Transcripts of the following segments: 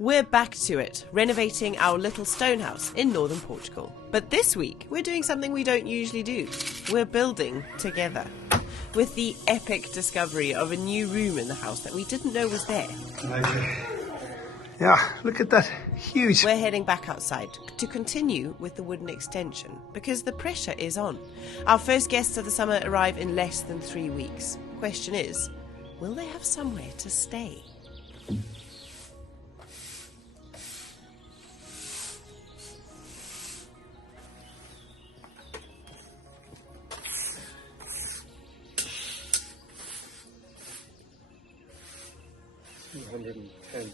We're back to it, renovating our little stone house in Northern Portugal. But this week, we're doing something we don't usually do. We're building together. With the epic discovery of a new room in the house that we didn't know was there. Yeah, look at that, huge. We're heading back outside to continue with the wooden extension because the pressure is on. Our first guests of the summer arrive in less than 3 weeks. Question is, will they have somewhere to stay? $210. Okay.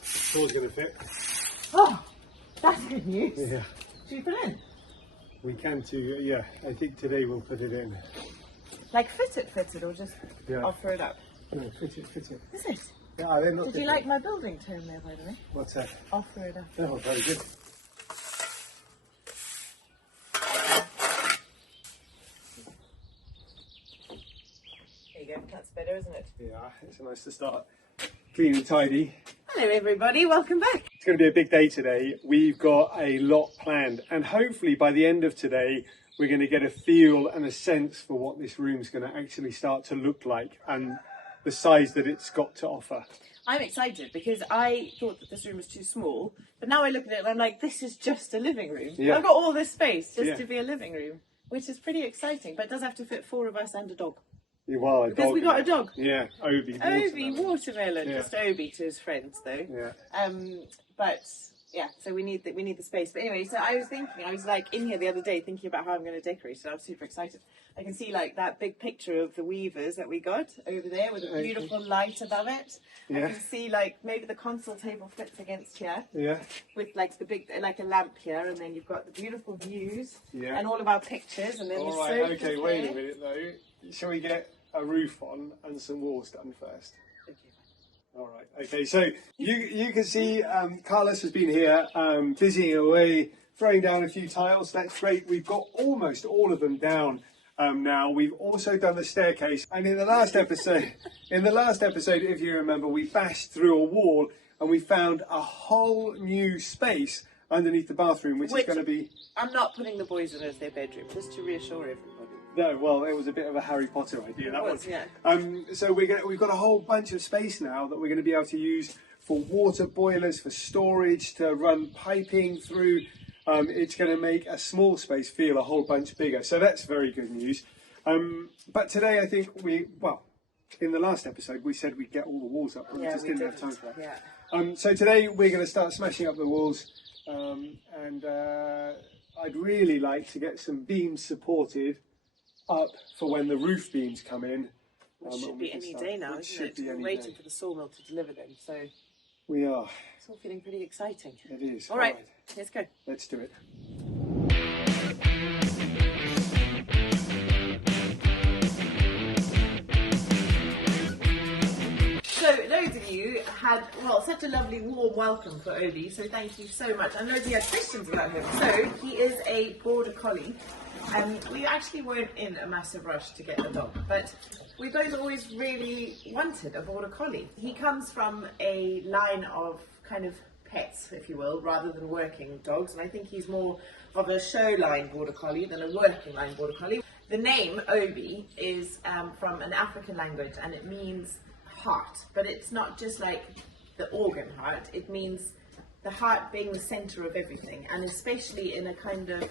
It's all going to fit. Oh, that's good news. Yeah. Should we put it in? We can too, yeah. I think today we'll put it in. Like fit it, or just offer it up? No, fit it. Is it? Yeah, they're not. Did you like my building term there, by the way? What's that? Offer it up. Oh, very good. There you go, that's better, isn't it? Yeah, it's nice to start clean and tidy. Hello everybody, welcome back. It's going to be a big day today. We've got a lot planned, and hopefully by the end of today we're going to get a feel and a sense for what this room's going to actually start to look like and the size that it's got to offer. I'm excited because I thought that this room was too small, but now I look at it and I'm like, this is just a living room. Yeah. I've got all this space just to be a living room, which is pretty exciting, but it does have to fit 4 of us and a dog. Well, because we got a dog. Yeah, Obi Watermelon. Yeah. Just Obi to his friends though. Yeah. But yeah, so we need the space. But anyway, so I was like in here the other day thinking about how I'm going to decorate it. I was super excited. I can see like that big picture of the weavers that we got over there with a beautiful light above it. Yeah. I can see like maybe the console table fits against here. Yeah. With like the big, like a lamp here, and then you've got the beautiful views. Yeah. And all of our pictures, and then all the right. sofa Okay. Wait a there. minute though. Shall we get a roof on and some walls done first? All right. Okay. So you can see Carlos has been here busying away, throwing down a few tiles. That's great. We've got almost all of them down now. We've also done the staircase, and in the last episode, if you remember, we bashed through a wall and we found a whole new space underneath the bathroom, which is going to be. I'm not putting the boys in as their bedroom, just to reassure everybody. No, well, it was a bit of a Harry Potter idea, that one. Yeah. So we've got a whole bunch of space now that we're going to be able to use for water boilers, for storage, to run piping through. It's going to make a small space feel a whole bunch bigger. So that's very good news. But today I think in the last episode we said we'd get all the walls up, but we just didn't have time for that. Yeah. So today we're going to start smashing up the walls, and I'd really like to get some beams supported up for when the roof beams come in. Which should be any day now, isn't it? We're waiting for the sawmill to deliver them, so we are. It's all feeling pretty exciting. It is. All right, let's go. Let's do it. So those of you had, such a lovely warm welcome for Obi, so thank you so much. I know you had questions about him. So he is a border collie. We actually weren't in a massive rush to get the dog, but we both always really wanted a border collie. He comes from a line of kind of pets, if you will, rather than working dogs, and I think he's more of a show line border collie than a working line border collie. The name Obi is from an African language, and it means heart, but it's not just like the organ heart. It means the heart being the center of everything, and especially in a kind of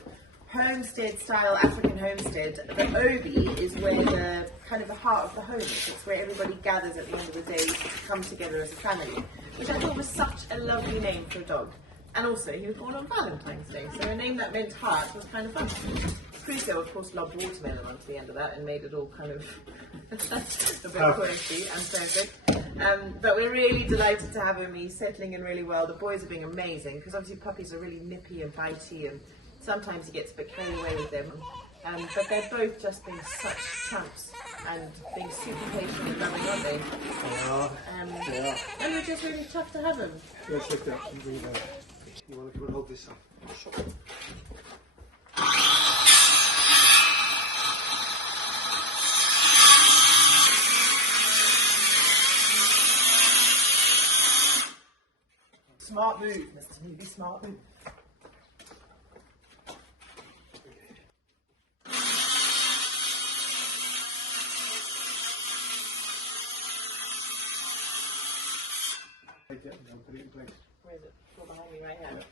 homestead style African homestead, the Obi is where the kind of the heart of the home is. It's where everybody gathers at the end of the day to come together as a family, which I thought was such a lovely name for a dog. And also he was born on Valentine's Day, so a name that meant heart was kind of fun. Crusoe of course loved watermelon onto the end of that and made it all kind of a bit quirky and perfect. But we're really delighted to have him. He's settling in really well. The boys are being amazing because obviously puppies are really nippy and bitey, and sometimes he gets a bit carried away with them. But they've both just been such champs and being super patient and loving, aren't they? Yeah. And they're just really tough to have them. Let's lift it up and bring it down. You want to come and hold this up? Sure. Smart move, Mr. Newby, smart move. Take it and put it in place. Where is it? It's all behind me right here. Yeah.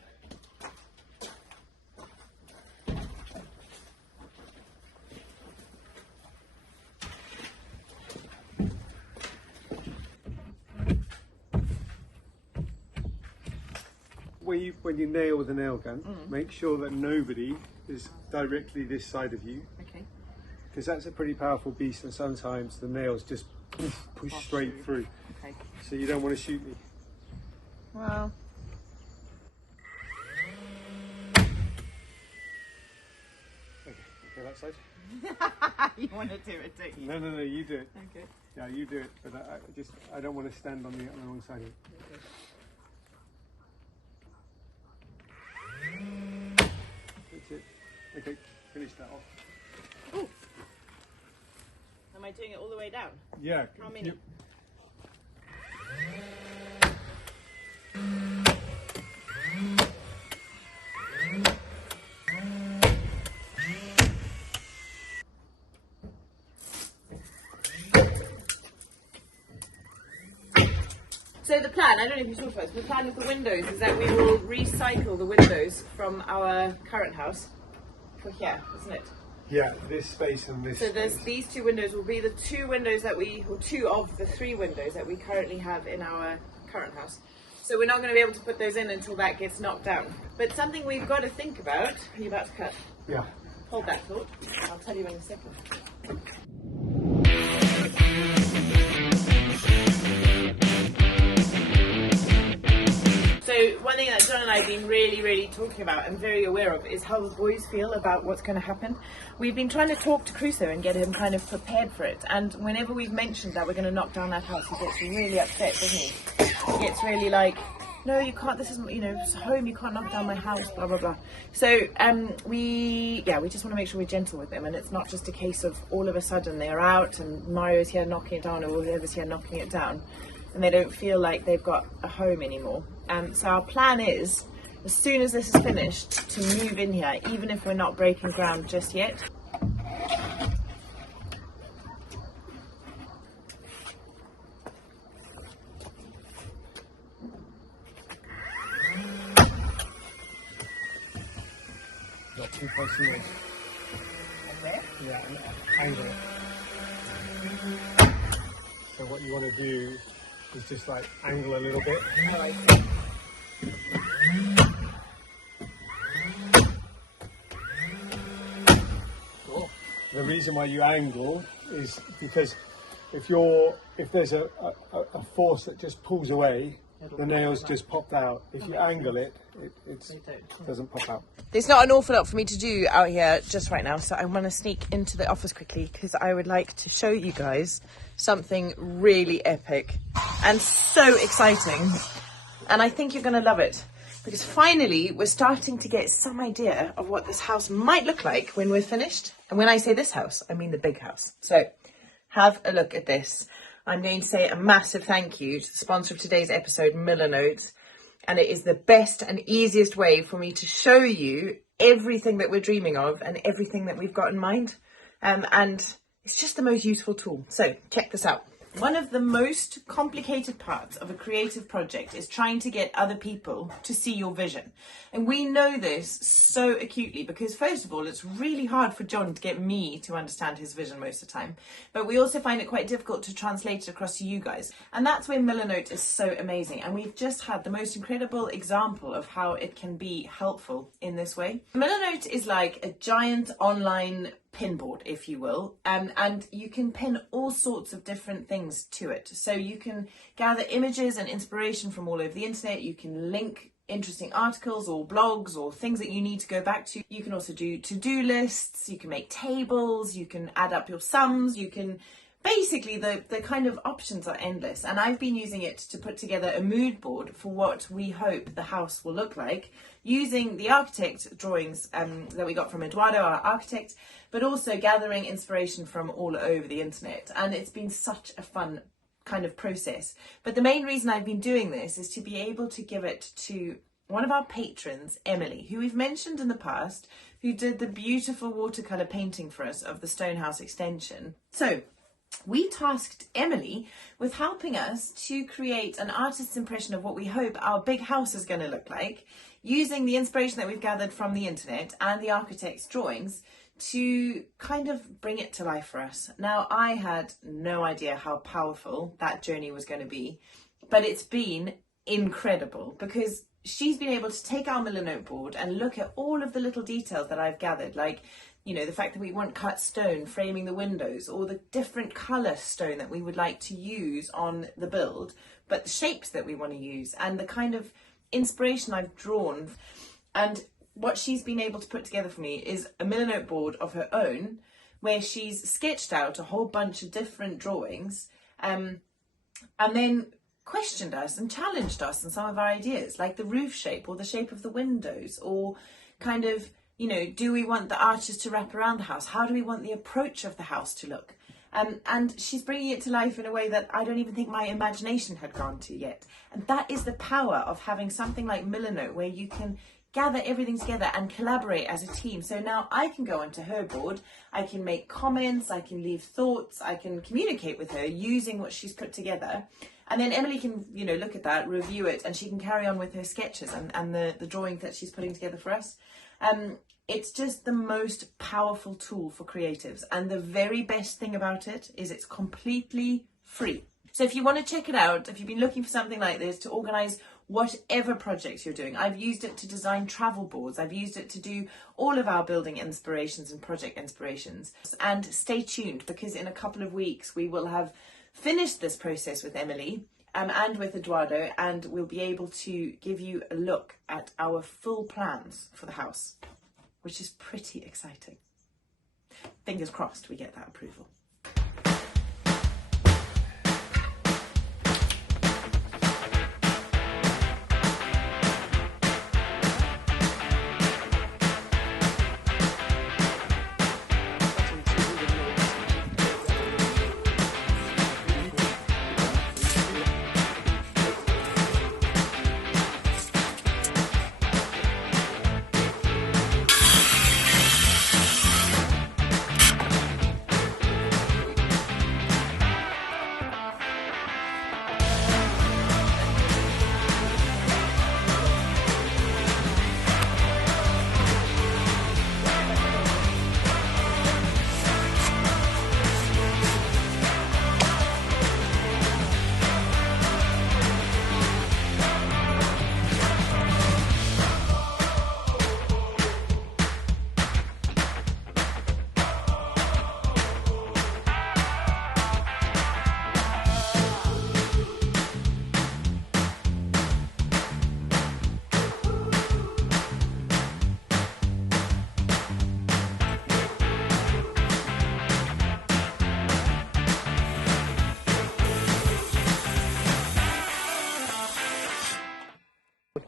When you nail with a nail gun, make sure that nobody is directly this side of you. Okay. Because that's a pretty powerful beast, and sometimes the nails just push straight through. Okay. So you don't want to shoot me. Well. Okay, that side. You want to do it, don't you? No, you do it. Okay. Yeah, you do it. But I don't want to stand on the wrong side of it. Okay. That's it. Okay, finish that off. Ooh. Am I doing it all the way down? Yeah. How many? So the plan, I don't know if you saw first, the plan with the windows is that we will recycle the windows from our current house for here, isn't it? Yeah, this space and this. So these two windows will be the two windows that or two of the three windows that we currently have in our current house. So we're not going to be able to put those in until that gets knocked down. But something we've got to think about, are you about to cut? Yeah. Hold that thought, I'll tell you in a second. So one thing that John and I have been really talking about and very aware of is how the boys feel about what's going to happen. We've been trying to talk to Crusoe and get him kind of prepared for it, and whenever we've mentioned that we're going to knock down that house, he gets really upset, doesn't he? He gets really like, no, you can't, this isn't, it's home, you can't knock down my house, blah blah blah. So we just want to make sure we're gentle with them, and it's not just a case of all of a sudden they're out and Mario's here knocking it down, or whoever's here knocking it down, and they don't feel like they've got a home anymore. So our plan is, as soon as this is finished, to move in here, even if we're not breaking ground just yet. Not too close to me. Where? Yeah, and angle it. So what you want to do is just like angle a little bit. Oh, I see. Cool. The reason why you angle is because if there's a force that just pulls away, the nails just pop out. If you angle it, it doesn't pop out. There's not an awful lot for me to do out here just right now, so I want to sneak into the office quickly because I would like to show you guys something really epic and so exciting, and I think you're going to love it because finally we're starting to get some idea of what this house might look like when we're finished. And when I say this house, I mean the big house. So have a look at this. I'm going to say a massive thank you to the sponsor of today's episode, Miller Notes. And it is the best and easiest way for me to show you everything that we're dreaming of and everything that we've got in mind. And it's just the most useful tool. So check this out. One of the most complicated parts of a creative project is trying to get other people to see your vision. And we know this so acutely because, first of all, it's really hard for John to get me to understand his vision most of the time. But we also find it quite difficult to translate it across to you guys. And that's where Milanote is so amazing. And we've just had the most incredible example of how it can be helpful in this way. Milanote is like a giant online pinboard, if you will, and you can pin all sorts of different things to it. So you can gather images and inspiration from all over the internet, you can link interesting articles or blogs or things that you need to go back to. You can also do to-do lists, you can make tables, you can add up your sums, you can basically the kind of options are endless. And I've been using it to put together a mood board for what we hope the house will look like, using the architect drawings that we got from Eduardo, our architect, but also gathering inspiration from all over the internet. And it's been such a fun kind of process. But the main reason I've been doing this is to be able to give it to one of our patrons, Emily, who we've mentioned in the past, who did the beautiful watercolour painting for us of the Stonehouse extension. So we tasked Emily with helping us to create an artist's impression of what we hope our big house is going to look like, using the inspiration that we've gathered from the internet and the architect's drawings to kind of bring it to life for us. Now, I had no idea how powerful that journey was going to be, but it's been incredible because she's been able to take our Miller note board and look at all of the little details that I've gathered, like, you know, the fact that we want cut stone framing the windows, or the different colour stone that we would like to use on the build, but the shapes that we want to use and the kind of inspiration I've drawn. And what she's been able to put together for me is a Miller note board of her own, where she's sketched out a whole bunch of different drawings, and then questioned us and challenged us on some of our ideas, like the roof shape or the shape of the windows, or kind of, you know, do we want the arches to wrap around the house? How do we want the approach of the house to look? And she's bringing it to life in a way that I don't even think my imagination had gone to yet. And that is the power of having something like Miller note, where you can gather everything together and collaborate as a team. So now I can go onto her board, I can make comments, I can leave thoughts, I can communicate with her using what she's put together. And then Emily can, you know, look at that, review it, and she can carry on with her sketches and the drawings that she's putting together for us. It's just the most powerful tool for creatives. And the very best thing about it is it's completely free. So if you want to check it out, if you've been looking for something like this to organise whatever projects you're doing, I've used it to design travel boards. I've used it to do all of our building inspirations and project inspirations. And stay tuned, because in a couple of weeks we will have finished this process with Emily and with Eduardo, and we'll be able to give you a look at our full plans for the house, which is pretty exciting. Fingers crossed we get that approval.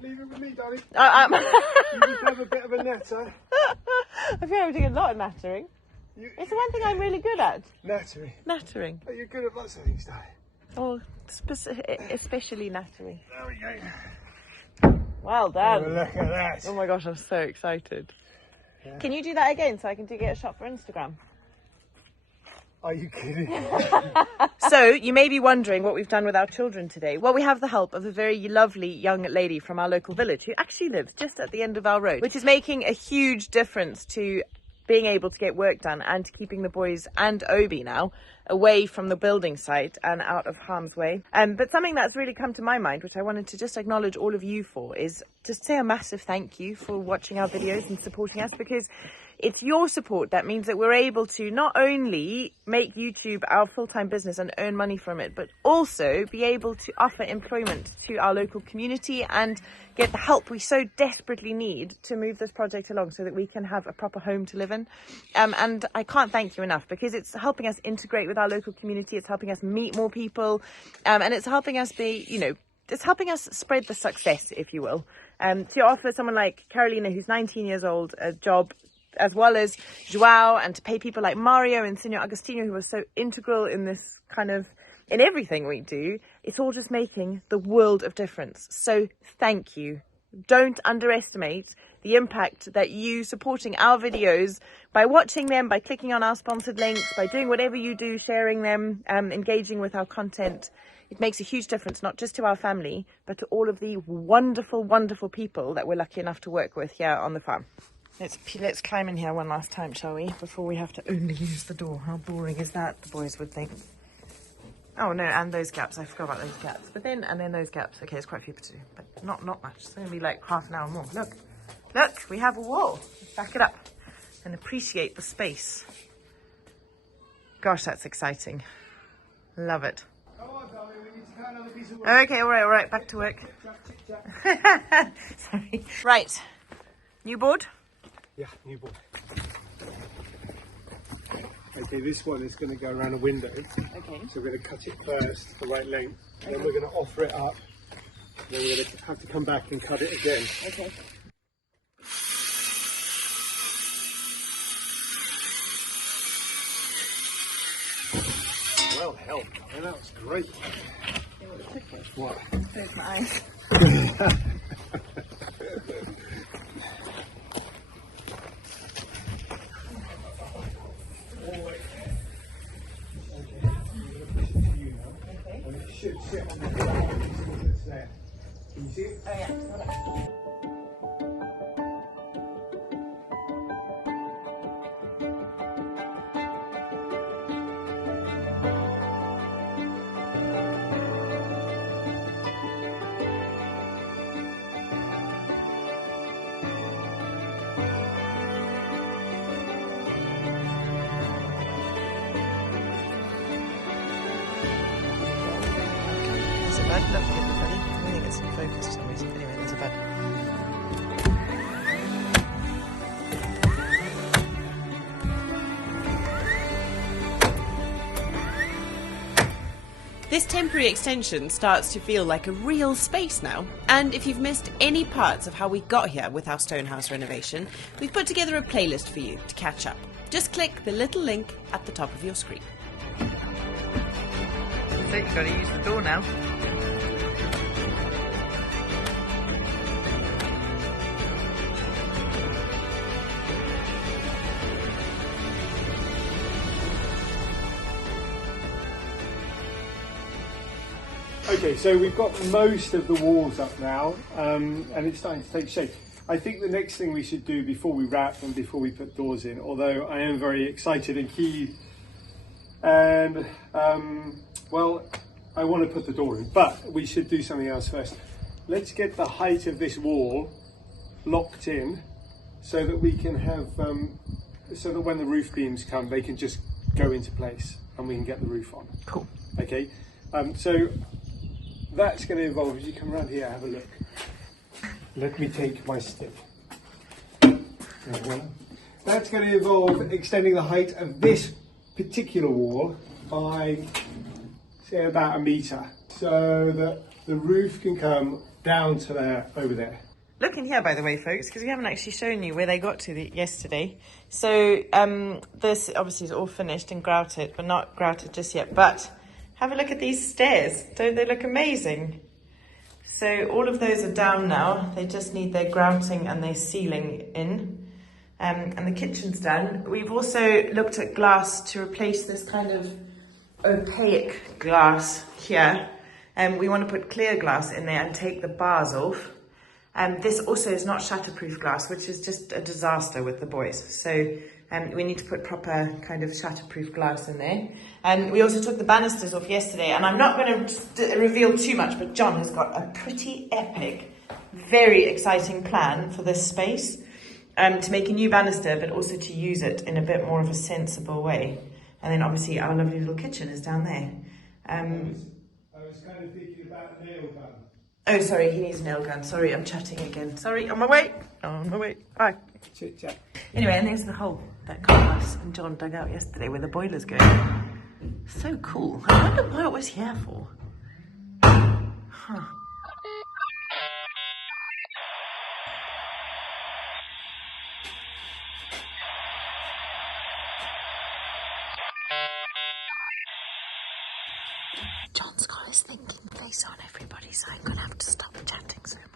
Leave it with me, darling. You just have a bit of a natter. I feel I'm doing a lot of nattering. It's the one thing I'm really good at. Nattering. Nattering. Oh, you're good at lots of things, darling. Oh, especially nattering. There we go. Well done. Oh, look at that. Oh my gosh, I'm so excited. Yeah. Can you do that again so I can get a shot for Instagram? Are you kidding? So you may be wondering what we've done with our children today. Well, we have the help of a very lovely young lady from our local village who actually lives just at the end of our road, which is making a huge difference to being able to get work done and keeping the boys and Obi now away from the building site and out of harm's way. But something that's really come to my mind, which I wanted to just acknowledge all of you for, is just say a massive thank you for watching our videos and supporting us, because it's your support that means that we're able to not only make YouTube our full-time business and earn money from it, but also be able to offer employment to our local community and get the help we so desperately need to move this project along so that we can have a proper home to live in. And I can't thank you enough, because it's helping us integrate with our local community, it's helping us meet more people, and it's helping us be, you know, it's helping us spread the success, if you will. To offer someone like Carolina, who's 19 years old, a job, as well as Joao, and to pay people like Mario and Senor Agostino, who are so integral in this kind of, in everything we do, it's all just making the world of difference. So thank you. Don't underestimate the impact that you supporting our videos by watching them, by clicking on our sponsored links, by doing whatever you do, sharing them, engaging with our content. It makes a huge difference, not just to our family, but to all of the wonderful, wonderful people that we're lucky enough to work with here on the farm. Let's climb in here one last time, shall we? Before we have to only use the door. How boring is that, the boys would think. Oh no, and those gaps. I forgot about those gaps. But then, and then those gaps. Okay, it's quite a few to do, but not much. It's going to be like half an hour more. Look, we have a wall. Back it up and appreciate the space. Gosh, that's exciting. Love it. Okay, all right, back to work. Sorry. Right, new board? Yeah, new board. Okay, this one is going to go around a window. Okay. So we're going to cut it first, the right length, and then we're going to offer it up. Then we're going to have to come back and cut it again. Okay. Well, hell, yeah, that was great. What? Close my eyes. And it should sit on the ground that's there. Can you see it? Oh yeah. Look, everybody. I think it's in focus for some reason. Anyway, there's a bed. This temporary extension starts to feel like a real space now. And if you've missed any parts of how we got here with our Stonehouse renovation, we've put together a playlist for you to catch up. Just click the little link at the top of your screen. So you've got to use the door now. Okay, so we've got most of the walls up now, and it's starting to take shape. I think the next thing we should do before we wrap and before we put doors in, although I am very excited and keen, and well, I want to put the door in, but we should do something else first. Let's get the height of this wall locked in so that we can have, so that when the roof beams come, they can just go into place and we can get the roof on. Cool. Okay, so that's going to involve, as you come around here, have a look. Let me take my stick. That's going to involve extending the height of this particular wall by, say, about 1 metre, so that the roof can come down to there, over there. Look in here, by the way, folks, because we haven't actually shown you where they got to yesterday. So this obviously is all finished and grouted, but not grouted just yet. But have a look at these stairs. Don't they look amazing? So all of those are down now. They just need their grouting and their ceiling in. And the kitchen's done. We've also looked at glass to replace this kind of opaque glass here. We want to put clear glass in there and take the bars off. This also is not shatterproof glass, which is just a disaster with the boys. So we need to put proper kind of shatterproof glass in there. And we also took the banisters off yesterday. And I'm not going to reveal too much, but John has got a pretty epic very exciting plan for this space, to make a new banister, but also to use it in a bit more of a sensible way. And then obviously our lovely little kitchen is down there. I was kind of thinking about a nail gun. Oh, sorry, he needs a nail gun. Sorry, I'm chatting again. Sorry, on my way. On my way. Bye. Chit chat. Anyway, and there's the hole that Carlos and John dug out yesterday where the boiler's going. So cool. I wonder what it was here for. Huh. John's got his thinking face on everybody, so I'm gonna have to stop chatting so much.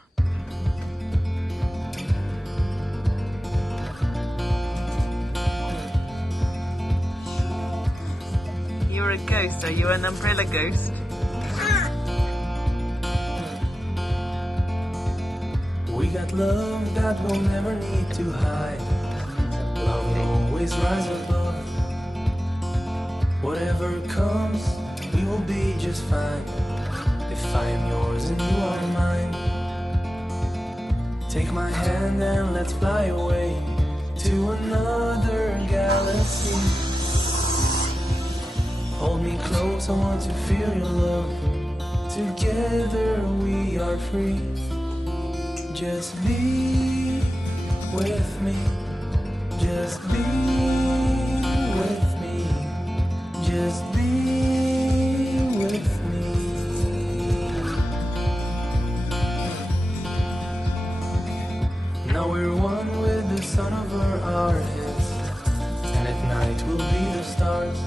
You're a ghost, are you? An umbrella ghost? We got love that we'll never need to hide. Love will always rise above. Whatever comes, we will be just fine. If I am yours and you are mine. Take my hand and let's fly away to another galaxy. Hold me close, I want to feel your love. Together we are free. Just be with me. Just be with me. Just be with me. Now we're one with the sun over our heads, and at night we'll be the stars.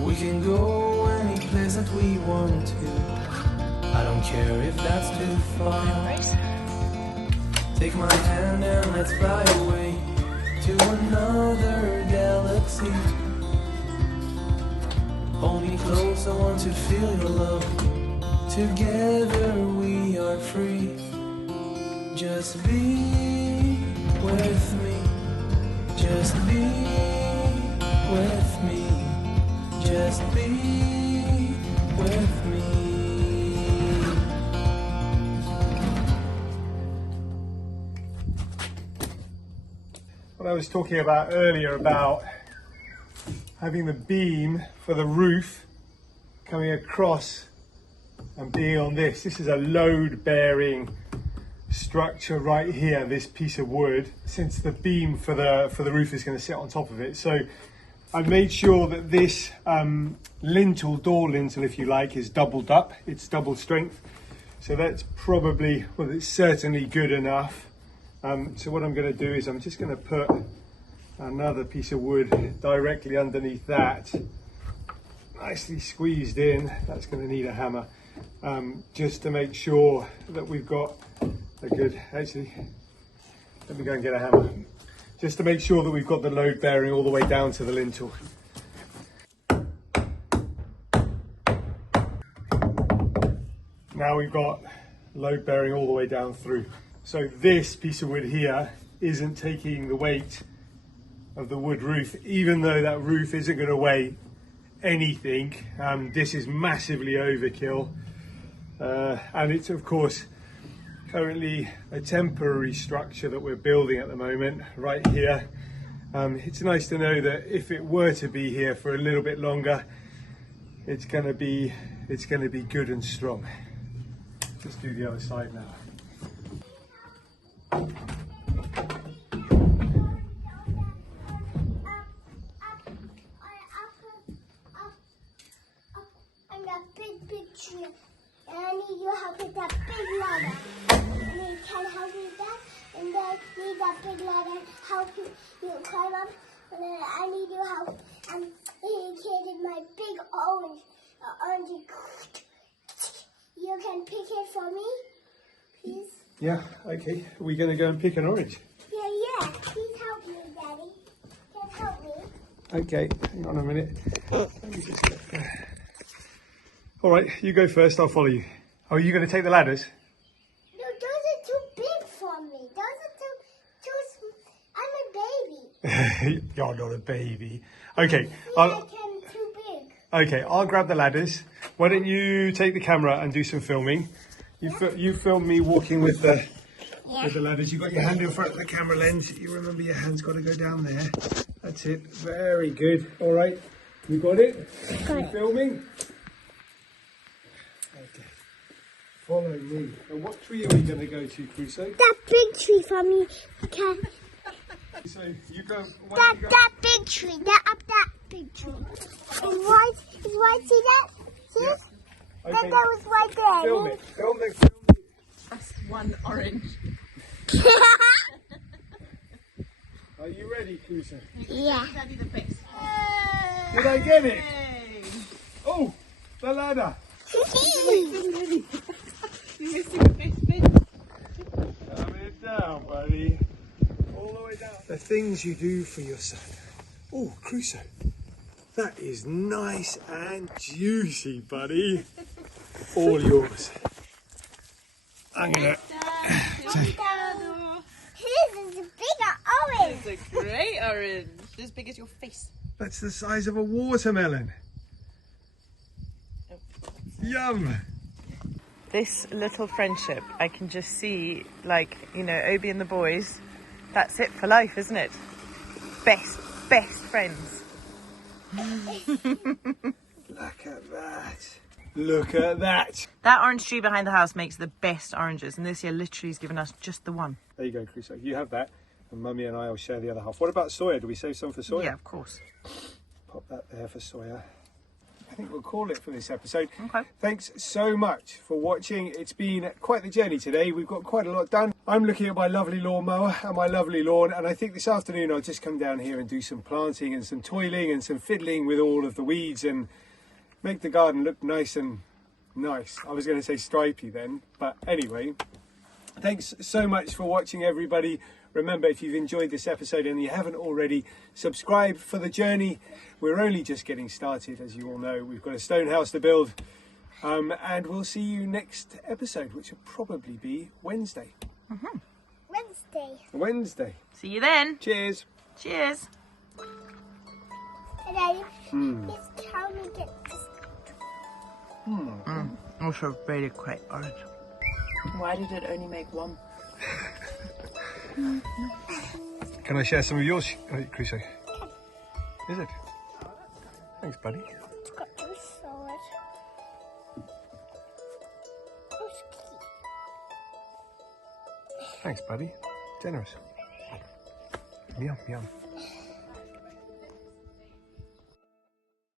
We can go any place that we want to. I don't care if that's too far. Take my hand and let's fly away to another galaxy. Hold me close, I want to feel your love. Together we are free. Just be with me. Just be with me. Just be with me. What I was talking about earlier about having the beam for the roof coming across and being on this. This is a load bearing structure right here, this piece of wood, since the beam for the roof is going to sit on top of it. So I made sure that this lintel, door lintel if you like, is doubled up. It's double strength. So that's probably, well, it's certainly good enough. So what I'm going to do is I'm just going to put another piece of wood directly underneath that, nicely squeezed in. That's going to need a hammer, just to make sure that we've got a good, actually, let me go and get a hammer, just to make sure that we've got the load bearing all the way down to the lintel. Now we've got load bearing all the way down through. So this piece of wood here isn't taking the weight of the wood roof, even though that roof isn't going to weigh anything. This is massively overkill, and it's of course currently a temporary structure that we're building at the moment right here. It's nice to know that if it were to be here for a little bit longer, it's going to be good and strong. Let's do the other side now. Big tree, and I need your help with that big ladder. And you can help me with that, and then I need that big ladder help you climb up, and then I need your help. And indicated my big orange. You can pick it for me, please. Yeah, okay. Are we going to go and pick an orange? Yeah. Please help me, Daddy. Can you help me? Okay, hang on a minute. Let me just get there. All right, you go first, I'll follow you. Oh, are you going to take the ladders? No, those are too big for me. Those are too small. I'm a baby. You're not a baby. Okay, I'm too big. okay, I'll grab the ladders. Why don't you take the camera and do some filming? You filmed me walking with the ladders. You got your hand in front of the camera lens. You remember your hand's got to go down there. That's it. Very good. All right. You got it? You filming? Okay. Follow me. Now, what tree are we going to go to, Crusoe? That big tree for me. Okay. So you go. That big tree. That big tree. It's white. It's white. See that? See? Yeah. That Okay. was right there. Film it. Film it. That's one orange. Are you ready, Crusoe? Yeah. Daddy the best. Did I get it? Hey! Oh, the ladder. You're missing the best bit. Coming it down, buddy. All the way down. The things you do for your son. Oh, Crusoe. That is nice and juicy, buddy. All yours. I'm gonna. This is a bigger orange. It's a great orange. As big as your face. That's the size of a watermelon. Yum. This little friendship, I can just see, like, you know, Obi and the boys, that's it for life, isn't it? Best friends. Look at that. Look at that. That orange tree behind the house makes the best oranges, and this year literally has given us just the one. There you go, Crusoe. You have that, and Mummy and I will share the other half. What about Sawyer? Do we save some for Sawyer? Yeah, of course. Pop that there for Sawyer. I think we'll call it for this episode. Okay. Thanks so much for watching. It's been quite the journey today. We've got quite a lot done. I'm looking at my lovely lawnmower and my lovely lawn, and I think this afternoon I'll just come down here and do some planting and some toiling and some fiddling with all of the weeds and make the garden look nice and nice. I was going to say stripy then, but anyway. Thanks so much for watching, everybody. Remember, if you've enjoyed this episode and you haven't already, subscribe for the journey. We're only just getting started, as you all know. We've got a stone house to build. And we'll see you next episode, which will probably be Wednesday. Wednesday. See you then. Cheers. Cheers. Daddy, please tell me get this. Also really great orange. Why did it only make one? Can I share some of yours, Crusoe? Is it? Thanks, buddy. It's got two swords. It's cute. Thanks, buddy. Generous. Yum, yum.